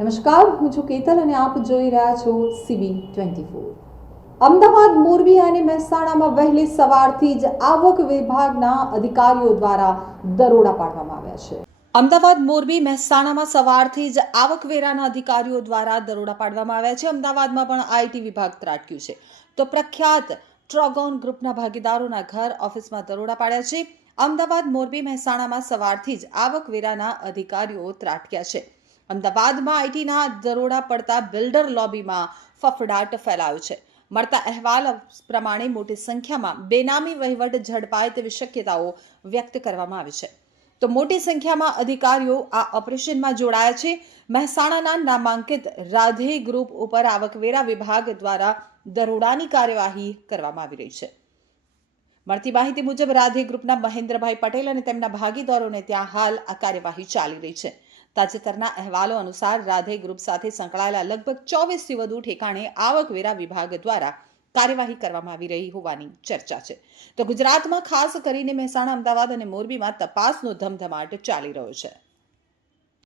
નમસ્કાર, હું છું કેતલ અને આપ જોઈ રહ્યા છો CB24। અમદાવાદ, મોરબી અને મહેસાણામાં વહેલી સવારથી જ આવક વિભાગના અધિકારીઓ દ્વારા દરોડા પાડવામાં આવ્યા છે। અમદાવાદ, મોરબી, મહેસાણામાં સવારથી જ આવકવેરાના અધિકારીઓ દ્વારા દરોડા પાડવામાં આવ્યા છે। અમદાવાદમાં પણ આઈટી વિભાગ ત્રાટક્યું છે તો પ્રખ્યાત ટ્રોગોન ગ્રુપના ભાગીદારોના ઘર ઓફિસમાં દરોડા પાડ્યા છે। અમદાવાદ, મોરબી, મહેસાણામાં સવારથી જ આવકવેરાના અધિકારીઓ ત્રાટક્યા છે। અમદાવાદમાં આઈટીના દરોડા પડતા બિલ્ડર લોબીમાં ફફડાટ ફેલાયો છે। મળતા અહેવાલ પ્રમાણે મોટી સંખ્યામાં બેનામી વહીવટ ઝડપાય તેવી શક્યતાઓ વ્યક્ત કરવામાં આવી છે તો મોટી સંખ્યામાં અધિકારીઓ આ ઓપરેશનમાં જોડાયા છે। મહેસાણાના નામાંકિત રાધે ગ્રુપ ઉપર આવકવેરા વિભાગ દ્વારા દરોડાની કાર્યવાહી કરવામાં આવી રહી છે। મળતી માહિતી મુજબ રાધે ગ્રુપના મહેન્દ્રભાઈ પટેલ અને તેમના ભાગીદારોને ત્યાં હાલ આ કાર્યવાહી ચાલી રહી છે। તાજેતરના અહેવાલો અનુસાર રાધે ગ્રુપ સાથે સંકળાયેલા લગભગ 24થી વધુ ઠેકાણે આવકવેરા વિભાગ દ્વારા કાર્યવાહી કરવામાં આવી રહી હોવાની ચર્ચા છે તો ગુજરાતમાં ખાસ કરીને મહેસાણા, અમદાવાદ અને મોરબીમાં તપાસનો ધમધમાટ ચાલી રહ્યો છે।